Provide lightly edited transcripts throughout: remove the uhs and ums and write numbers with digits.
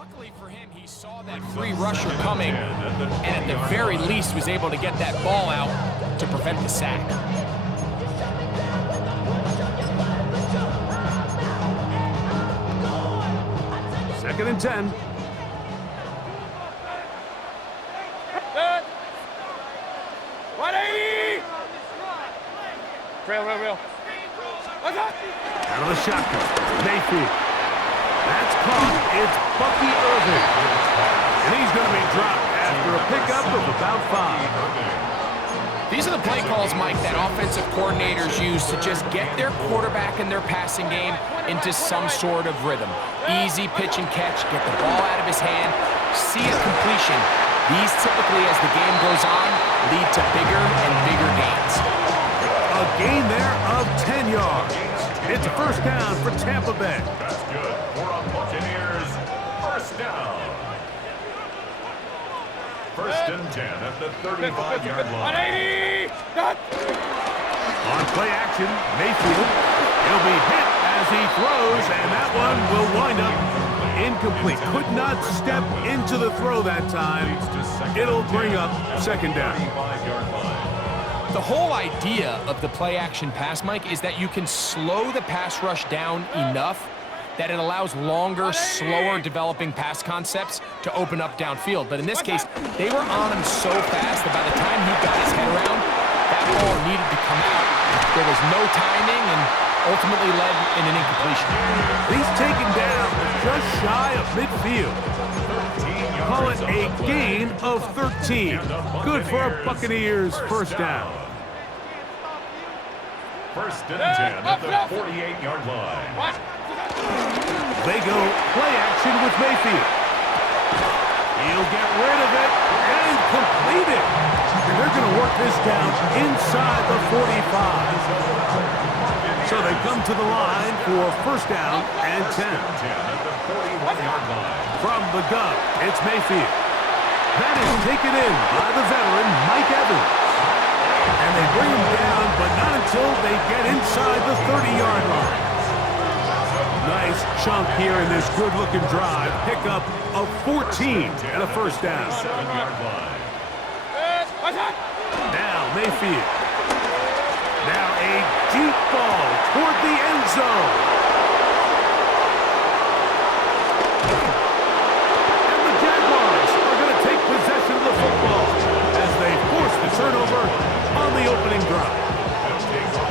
Luckily for him, he saw that free rusher coming, and at the very least was able to get that ball out to prevent the sack. Second and 10. Real. Out of the shotgun, Mayfield. That's caught. It's Bucky Irving. And he's going to be dropped after a pickup of about 5. These are the play calls, Mike, that offensive coordinators use to just get their quarterback and their passing game into some sort of rhythm. Easy pitch and catch, get the ball out of his hand, see a completion. These typically, as the game goes on, lead to bigger and bigger gains. A gain there of 10 yards. It's a first down for Tampa Bay. That's good for a Buccaneers first down. First and 10 at the 35-yard line. On play action, Mayfield. He'll be hit as he throws, and that one will wind up incomplete. Could not step into the throw that time. It'll bring up second down. The whole idea of the play-action pass, Mike, is that you can slow the pass rush down enough that it allows longer, slower developing pass concepts to open up downfield. But in this case, they were on him so fast that by the time he got his head around, that ball needed to come out. There was no timing and ultimately led in an incompletion. He's taken down just shy of midfield. Call it a gain of 13. Good for a Buccaneers first down. First and 10 at the 48-yard line. They go play action with Mayfield. He'll get rid of it and complete it. And they're going to work this down inside the 45. So they come to the line for first down and 10. From the gun, it's Mayfield. That is taken in by the veteran, Mike Evans. And they bring him down, but not until they get inside the 30-yard line. Nice chunk here in this good-looking drive. Pickup of 14 and a first down. Now Mayfield. Now a deep ball toward the end zone. And the Jaguars are going to take possession of the football as they force the turnover on the opening drive.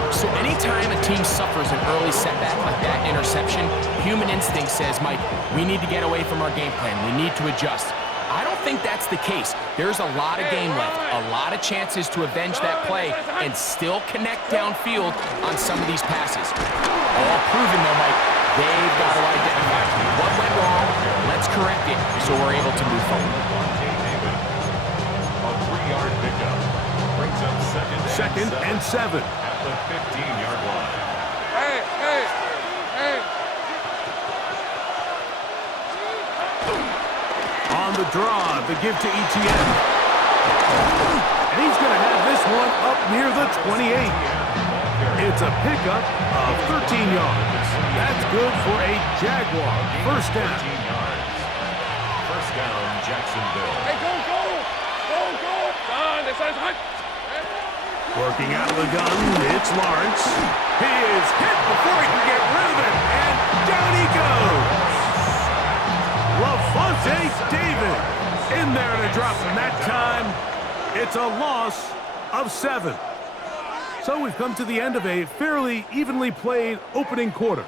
So anytime a team suffers an early setback like that interception, human instinct says, Mike, we need to get away from our game plan. We need to adjust. I don't think that's the case. There's a lot of game left, a lot of chances to avenge that play and still connect downfield on some of these passes. All proven, though, Mike, they've got to identify what went wrong, let's correct it so we're able to move forward. A 3-yard pickup brings up second and 7 at the 15-yard line. On the draw, the give to Etienne. And he's going to have this one up near the 28. It's a pickup of 13 yards. That's good for a Jaguar first down. First down, Jacksonville. Working out of the gun, it's Lawrence. He is hit before he can get rid of it, and down he goes. Lavonte David in there to drop him that time. It's a loss of 7. So we've come to the end of a fairly evenly played opening quarter.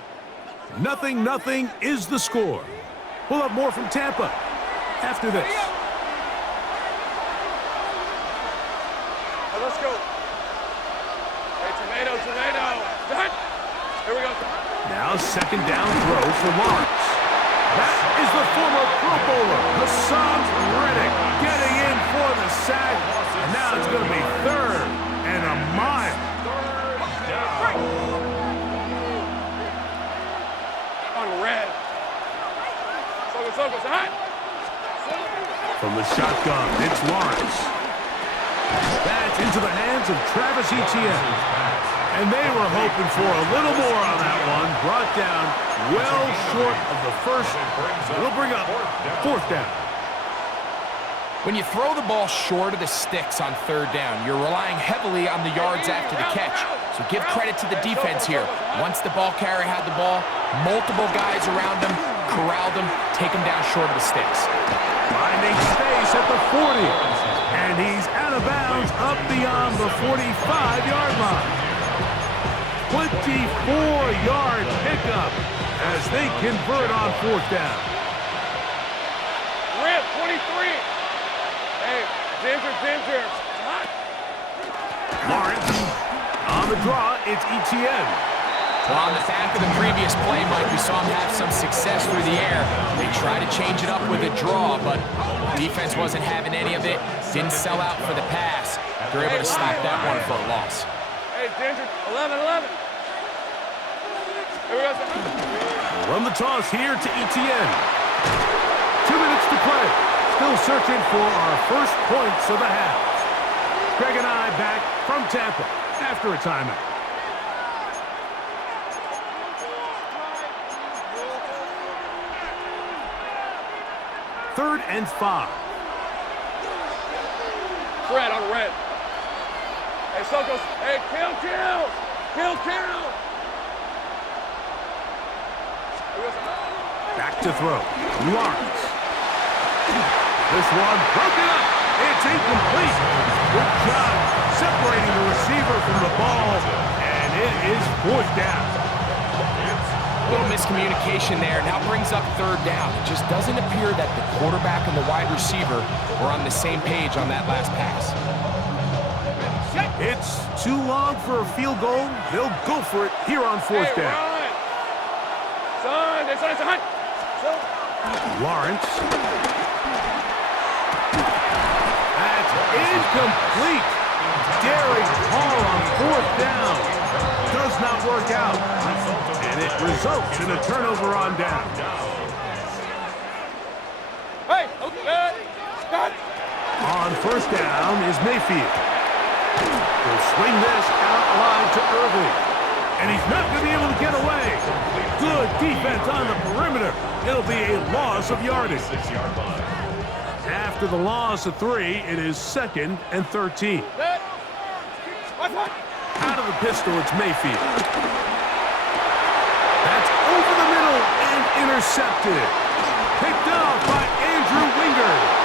0-0 is the score. We'll have more from Tampa after this. Let's go. Hey, tomato. Here we go. Now second down throw for Lawrence. That is the former Pro Bowler, Hassan Reddick, getting in for the sack. And now it's going to be 3rd and a mile. On red. Focus. From the shotgun, it's Lawrence. That's into the hands of Travis Etienne. And they were hoping for a little more on that one. Brought down well short of the first. It'll bring up fourth down. When you throw the ball short of the sticks on third down, you're relying heavily on the yards after the catch. So give credit to the defense here. Once the ball carrier had the ball, multiple guys around him, corralled him, take him down short of the sticks. Finding space at the 40. And he's out of bounds up beyond the 45-yard line. 24-yard pickup as they convert on fourth down. Rip, 23. Hey, Ginger. Hot. Lawrence on the draw, it's ETN. Well, on the back of the previous play, Mike, we saw him have some success through the air. They tried to change it up with a draw, but defense wasn't having any of it. Didn't sell out for the pass. They're able to stop that one for a loss. Hey, Ginger, 11. Here we go. Run the toss here to ETN. 2 minutes to play. Still searching for our first points of the half. Greg and I back from Tampa after a timeout. Third and 5. Fred on red. Hey, Sokos. Hey, kill. Back to throw. Lawrence. This one broken up. It's incomplete. Good job separating the receiver from the ball. And it is fourth down. A little miscommunication there. Now brings up third down. It just doesn't appear that the quarterback and the wide receiver were on the same page on that last pass. It's too long for a field goal. They'll go for it here on fourth down. Son. Lawrence. That's incomplete. Daring call on fourth down. Does not work out. And it results in a turnover on down. Hey, On first down is Mayfield. He'll swing this out wide to Irving. And he's not going to be able to get away. Good defense on the perimeter. It'll be a loss of yardage. After the loss of 3, it is 2nd and 13. Out of the pistol, it's Mayfield. That's over the middle and intercepted. Picked off by Andrew Wingard.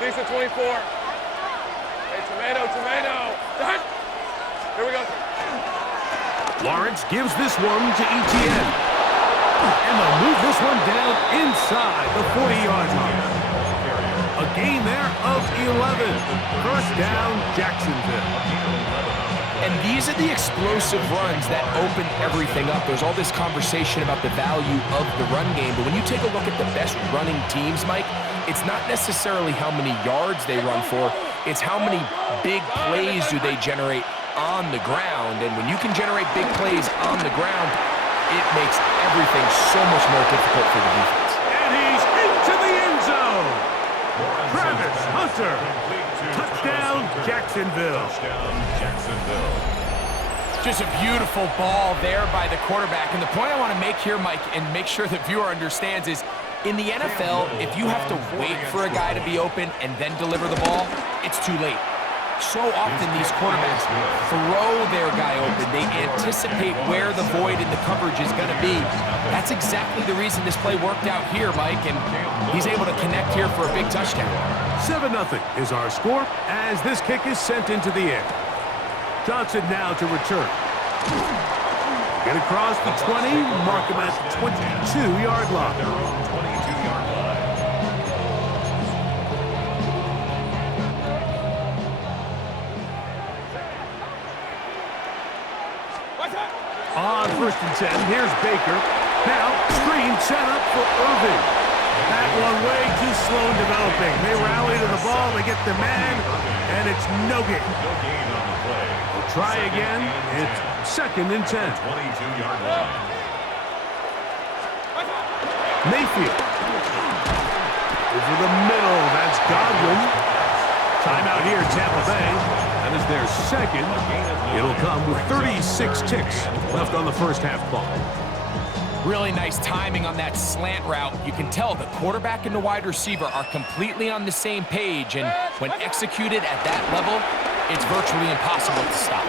Decent 24. Hey, tomato. Done. Here we go. Lawrence gives this one to ETN. And they'll move this one down inside the 40-yard line. A gain there of 11. First down, Jacksonville. And these are the explosive runs that open everything up. There's all this conversation about the value of the run game, but when you take a look at the best running teams, Mike, it's not necessarily how many yards they run for, it's how many big plays do they generate on the ground. And when you can generate big plays on the ground, it makes everything so much more difficult for the defense. And he's into the end zone. Travis Hunter. Touchdown, Jacksonville. Just a beautiful ball there by the quarterback. And the point I want to make here, Mike, and make sure the viewer understands is, in the NFL, if you have to wait for a guy to be open and then deliver the ball, it's too late. So often these quarterbacks throw their guy open. They anticipate where the void in the coverage is going to be. That's exactly the reason this play worked out here, Mike, and he's able to connect here for a big touchdown. 7-0 is our score as this kick is sent into the air. Johnson now to return. Get across the 20, mark him at the 22-yard line. On 1st and 10, here's Baker. Now, screen set up for Irving. That one way too slow in developing. They rally to the ball, they get the man, and it's no gain. No gain on the play. We'll try again. It's 2nd and 10. 22-yard line. Mayfield. Over the middle. That's Godwin. Timeout here, Tampa Bay. That is their second. It'll come with 36 ticks left on the first half clock. Really nice timing on that slant route. You can tell the quarterback and the wide receiver are completely on the same page, and when executed at that level, it's virtually impossible to stop.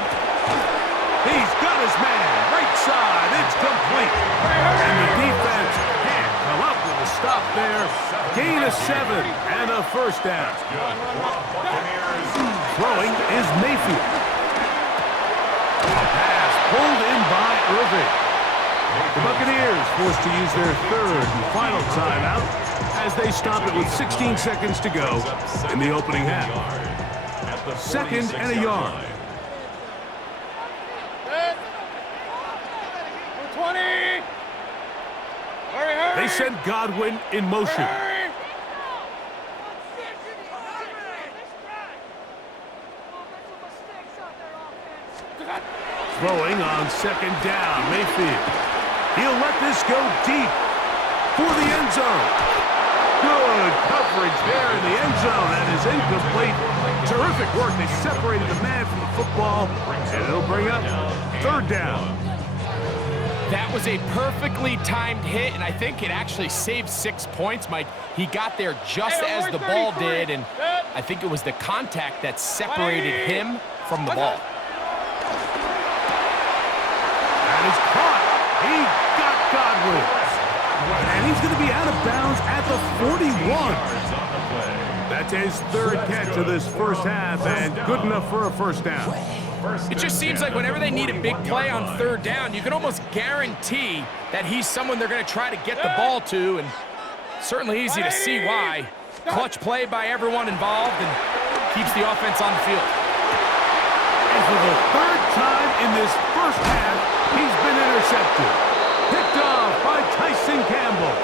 He's got his man. Right side. It's complete. And the defense can't come up with a stop there. Gain of 7 and a first down. Throwing is Mayfield. A pass pulled in by Irving. The Buccaneers forced to use their third and final timeout as they stop it with 16 seconds to go in the opening half. 2nd and a yard. 20. Hurry. They send Godwin in motion. Hurry. Throwing on 2nd down, Mayfield. He'll let this go deep for the end zone. Good coverage there in the end zone. That is incomplete. Terrific work. They separated the man from the football, and it'll bring up 3rd down. That was a perfectly timed hit, and I think it actually saved 6 points, Mike. He got there just as the ball did, and I think it was the contact that separated him from the ball. That is caught. He got Godwin. And he's going to be out of bounds at the 41. That's his 3rd catch of this first half, and good enough for a first down. It just seems like whenever they need a big play on 3rd down, you can almost guarantee that he's someone they're going to try to get the ball to, and certainly easy to see why. Clutch play by everyone involved and keeps the offense on the field. And for the 3rd time in this first half, he's been intercepted. Picked off by Tyson Campbell.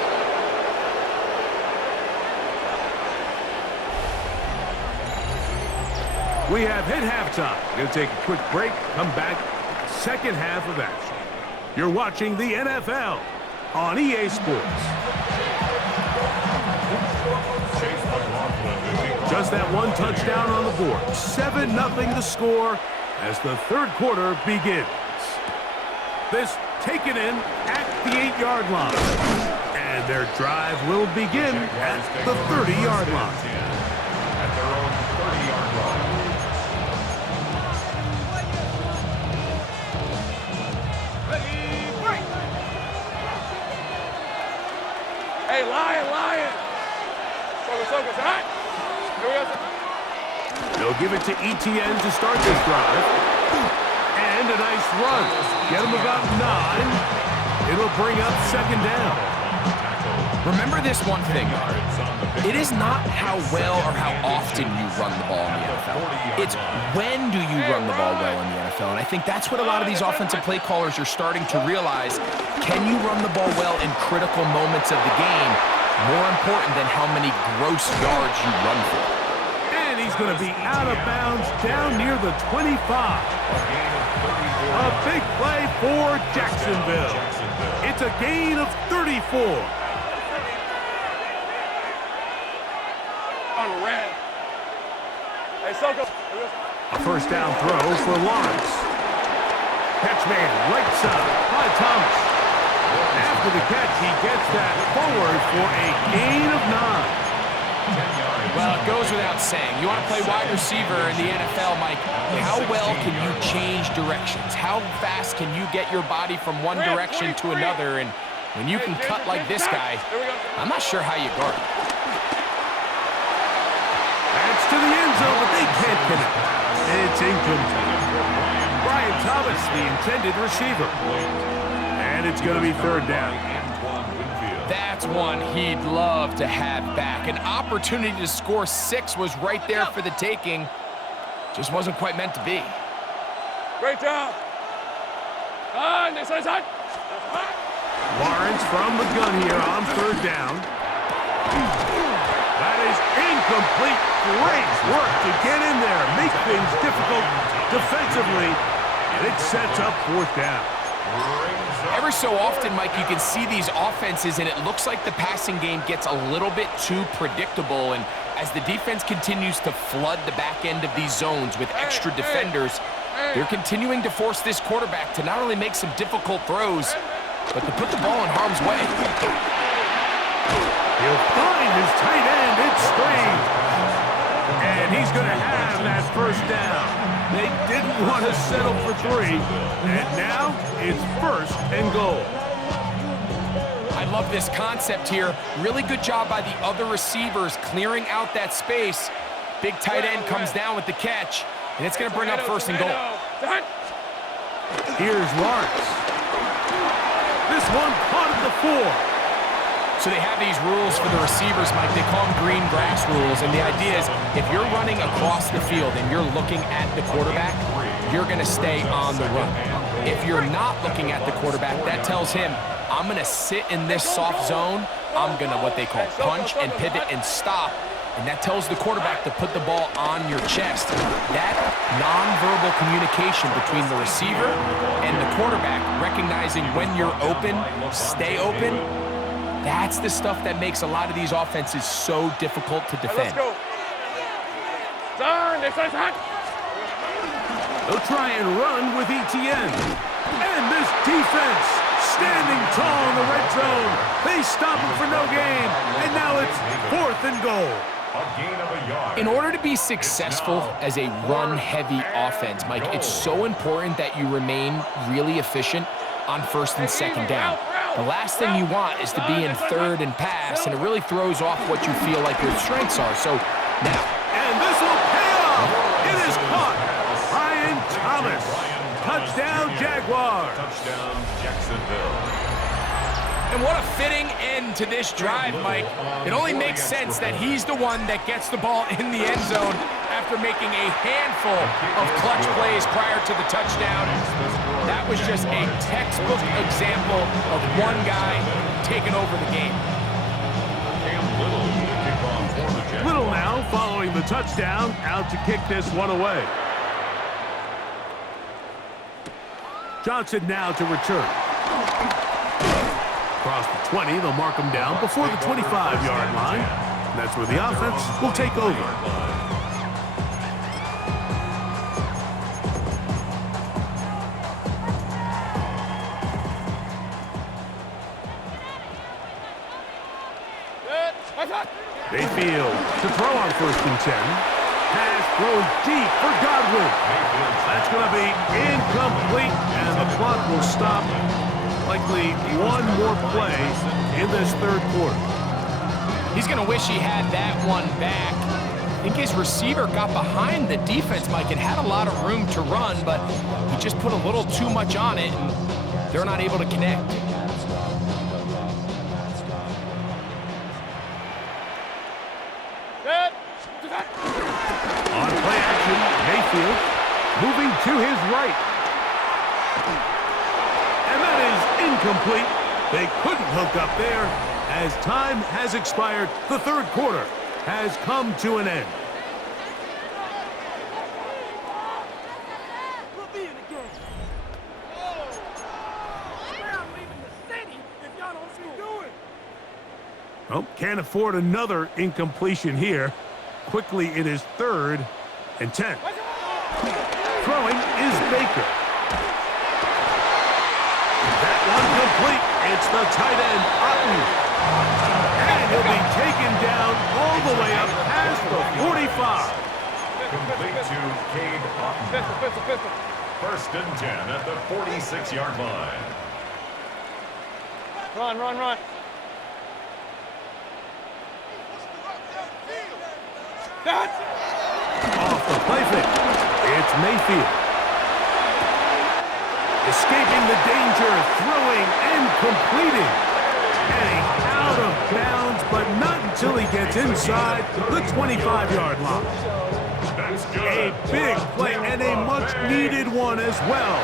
We have hit halftime. Going to take a quick break, come back, second half of action. You're watching the NFL on EA Sports. Just that one touchdown on the board. 7-0 the score as the 3rd quarter begins. This taken in at the 8-yard line. And their drive will begin at the 30-yard line. At their own 30-yard line. Hey, Lion. Focus. All right. Here we go. They'll give it to Etienne to start this drive. And a nice run. Get him about 9. It'll bring up 2nd down. Remember this one thing. It is not how well or how often you run the ball in the NFL. It's when do you run the ball well in the NFL. And I think that's what a lot of these offensive play callers are starting to realize. Can you run the ball well in critical moments of the game? More important than how many gross yards you run for. And he's going to be out of bounds down near the 25. A big play for Jacksonville. It's a gain of 34. On red. Hey, Soko. A first down throw for Lawrence. Catch made right side by Thomas. After the catch, he gets that forward for a gain of 9. Well, it goes without saying. You want to play wide receiver in the NFL, Mike, how well can you change directions? How fast can you get your body from one direction to another? And when you can cut like this guy, I'm not sure how you guard it. That's to the end zone, but they can't connect. It's incomplete. Brian Thomas, the intended receiver. And it's going to be 3rd down. That's one he'd love to have back. An opportunity to score 6 was right there for the taking. Just wasn't quite meant to be. Great job. Next side. Lawrence from the gun here on 3rd down. That is incomplete. Great work to get in there, make things difficult defensively, and it sets up fourth down. Every so often, Mike, you can see these offenses, and it looks like the passing game gets a little bit too predictable. And as the defense continues to flood the back end of these zones with extra defenders, they're continuing to force this quarterback to not only make some difficult throws, but to put the ball in harm's way. He'll find his tight end. It's Strange. And he's going to have that first down. They didn't want to settle for 3. And now it's first and goal. I love this concept here. Really good job by the other receivers clearing out that space. Big tight end comes down with the catch, and it's going to bring up first and goal. Here's Lawrence. This one caught at the 4. So they have these rules for the receivers, Mike. They call them green grass rules. And the idea is if you're running across the field and you're looking at the quarterback, you're going to stay on the run. If you're not looking at the quarterback, that tells him, I'm going to sit in this soft zone. I'm going to, what they call, punch and pivot and stop. And that tells the quarterback to put the ball on your chest. That nonverbal communication between the receiver and the quarterback, recognizing when you're open, stay open, that's the stuff that makes a lot of these offenses so difficult to defend. Let's go. Turn, this is hot. They'll try and run with ETN. And this defense standing tall in the red zone. They stop him for no gain. And now it's fourth and goal. A gain of a yard. In order to be successful as a run-heavy offense, Mike, it's so important that you remain really efficient on first and second down. The last thing you want is to be in third and pass, and it really throws off what you feel like your strengths are. So now. And this will pay off. It is caught. Brian Thomas. Touchdown, Jaguars. Touchdown, Jacksonville. And what a fitting end to this drive, Mike. It only makes sense that he's the one that gets the ball in the end zone after making a handful of clutch plays prior to the touchdown. That was just a textbook example of one guy taking over the game. Cam Little, the kickoff for the Jaguars. Little now following the touchdown, out to kick this one away. Johnson now to return. Across the 20, they'll mark him down before the 25-yard line. And that's where the offense will take over. Mayfield to throw on first and 10. Pass thrown deep for Godwin. That's going to be incomplete, and the clock will stop. Likely one more play in this third quarter. He's going to wish he had that one back. I think his receiver got behind the defense, Mike, and had a lot of room to run, but he just put a little too much on it, and they're not able to connect. On play action, Mayfield moving to his right. And that is incomplete. They couldn't hook up there. As time has expired, the third quarter has come to an end. Oh, can't afford another incompletion here. Quickly, it is 3rd and 10. Throwing is Baker. That one complete. It's the tight end, Otten. And he'll be taken down all the way up past the 45. Complete to Cade Otten. First and 10 at the 46-yard line. Run, run, run. Off the play fake. It's Mayfield. Escaping the danger, throwing and completing. Heading out of bounds, but not until he gets inside the 25-yard line. That's good. A big play and a much-needed one as well.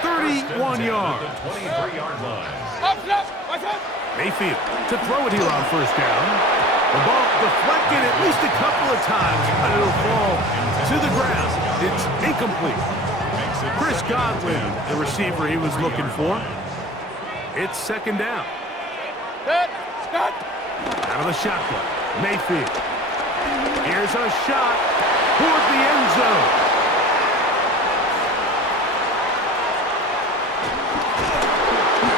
31 yards. The 23-yard line. Up, up, what's up? Mayfield to throw it here on first down. The ball deflected at least a couple of times, but it'll fall to the ground. It's incomplete. Chris Godwin, the receiver he was looking for. It's second down. Out of the shotgun, Mayfield. Here's a shot toward the end zone.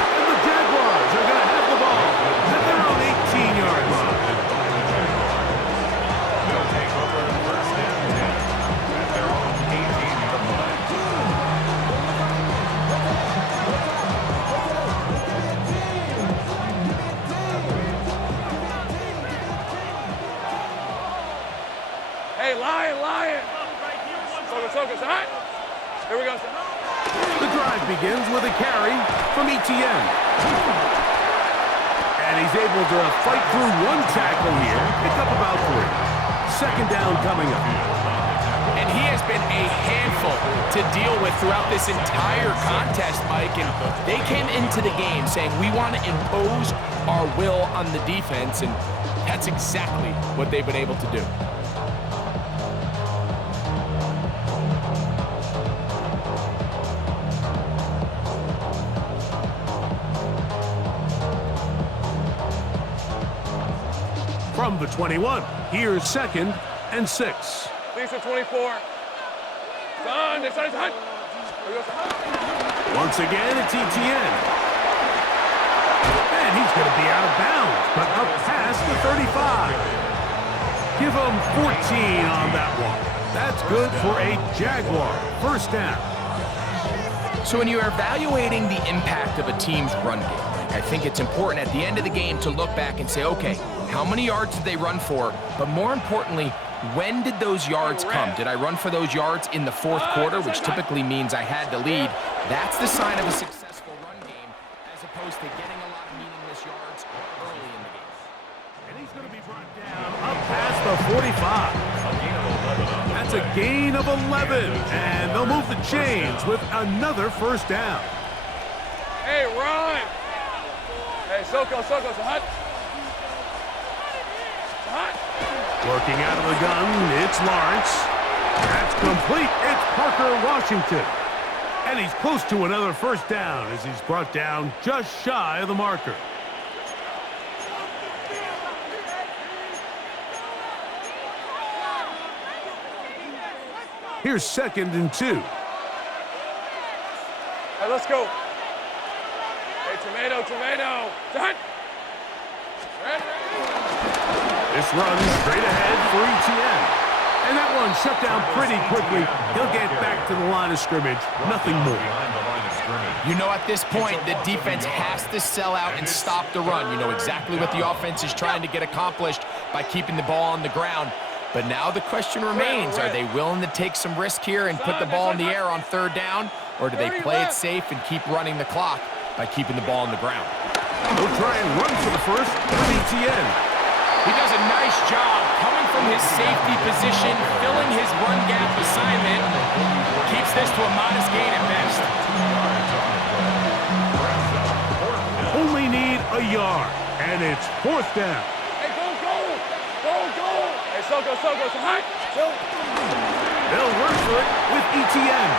And the Jaguars are going to have the ball at their own 18-yard line. They'll take over first and 10 at their own 18-yard line. Hey, Lion. Soka, hot. Here we go. The drive begins with a carry from ETN. And he's able to fight through one tackle here, pick up about 3. Second down coming up. And he has been a handful to deal with throughout this entire contest, Mike. And they came into the game saying, we want to impose our will on the defense. And that's exactly what they've been able to do. From the 21, here's second and 6. Lisa 24. Son, this side's hot. Once again, it's ETN. And he's going to be out of bounds, but up past the 35. Give him 14 on that one. That's good for a Jaguar first down. So when you're evaluating the impact of a team's run game, I think it's important at the end of the game to look back and say, okay, how many yards did they run for? But more importantly, when did those yards come? Did I run for those yards in the fourth quarter, which typically means I had to lead? That's the sign of a successful run game, as opposed to getting a lot of meaningless yards early in the game. And he's going to be brought down up past the 45. That's a gain of 11. And they'll move the chains with another first down. Hey, run. Hey, Soka, hot. Working out of the gun, it's Lawrence. That's complete. It's Parker Washington. And he's close to another first down as he's brought down just shy of the marker. Here's second and 2. Hey, let's go. Hey, tomato. Hot. This runs straight ahead for ETN. And that one shut down pretty quickly. He'll get back to the line of scrimmage. Nothing more. You know, at this point, the defense has to sell out and stop the run. You know exactly what the offense is trying to get accomplished by keeping the ball on the ground. But now the question remains, are they willing to take some risk here and put the ball in the air on third down? Or do they play it safe and keep running the clock by keeping the ball on the ground? They'll try and run for the first with ETN. He does a nice job coming from his safety position, filling his run gap assignment. Keeps this to a modest gain at best. Only need a yard, and it's fourth down. Hey, go. Hey, Soka, hot. They'll run for it with ETN.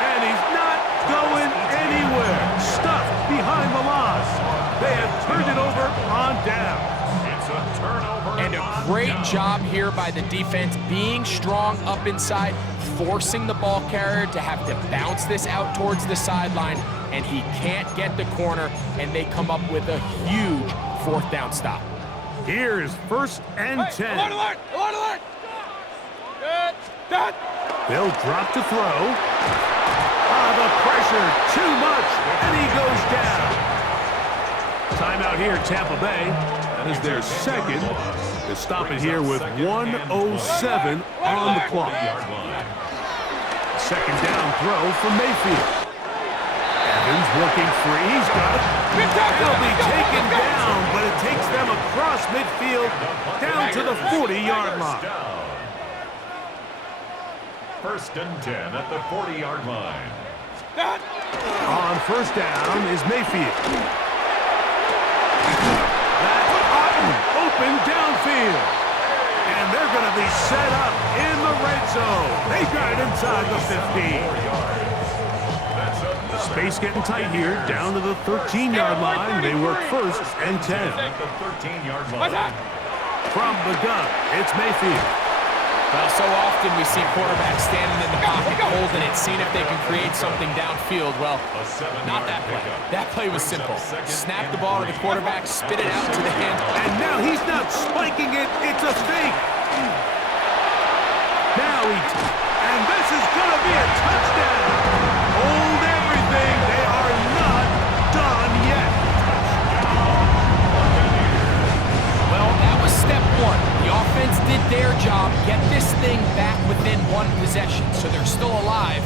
And he's not going anywhere. Stuffed behind the line. They have turned it over on down. And a great job here by the defense, being strong up inside, forcing the ball carrier to have to bounce this out towards the sideline, and he can't get the corner, and they come up with a huge fourth down stop. Here's first and 10. Alert! Good. They'll drop to throw. The pressure, too much, and he goes down. Timeout here, Tampa Bay. That is their second. They stop it here with 1:07 on the clock. Second down throw from Mayfield. Evans working free. He's got it. They'll be taken down, but it takes them across midfield down to the 40-yard line. First and 10 at the 40-yard line. On first down is Mayfield. That's Otten open downfield. field. And they're going to be set up in the red zone. They got it inside the 15. Space getting tight here, down to the 13-yard line. They work first and 10. From the gun, it's Mayfield. Well, so often we see quarterbacks standing in the pocket holding it, seeing if they can create something downfield. Well, not that play. That play was simple. Snap the ball to the quarterback, spit it out to the hand. And now he's not spiking it, it's a fake. Now and this is going to be a touchdown. Hold everything, they are not done yet. Well, that was step one. The offense did their job, get this thing back within one possession, so they're still alive.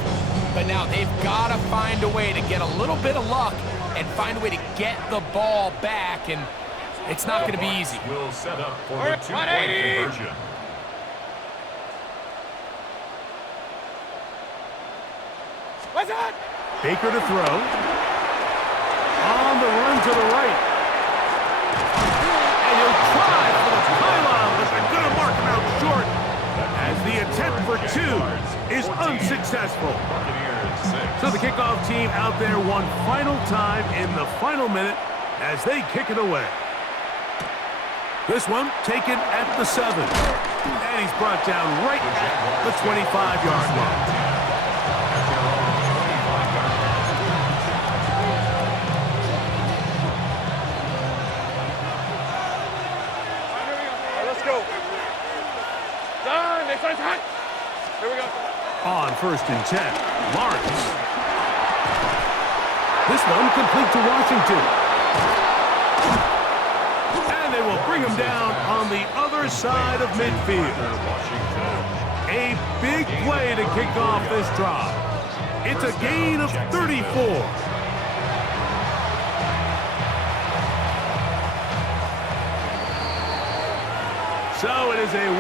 But now they've got to find a way to get a little bit of luck and find a way to get the ball back, and it's not going to be easy. We'll set up for the two-point conversion. What's that? Baker to throw. On the run to the right. And he'll try for the pylon, but they're going to mark him out short as the attempt for two is unsuccessful. So the kickoff team out there one final time in the final minute as they kick it away. This one taken at the 7. And he's brought down right at the 25-yard line. Here we go. On first and 10, Lawrence. This one complete to Washington. And they will bring him down on the other side of midfield. A big play to kick off this drive. It's a gain of 34. So it is a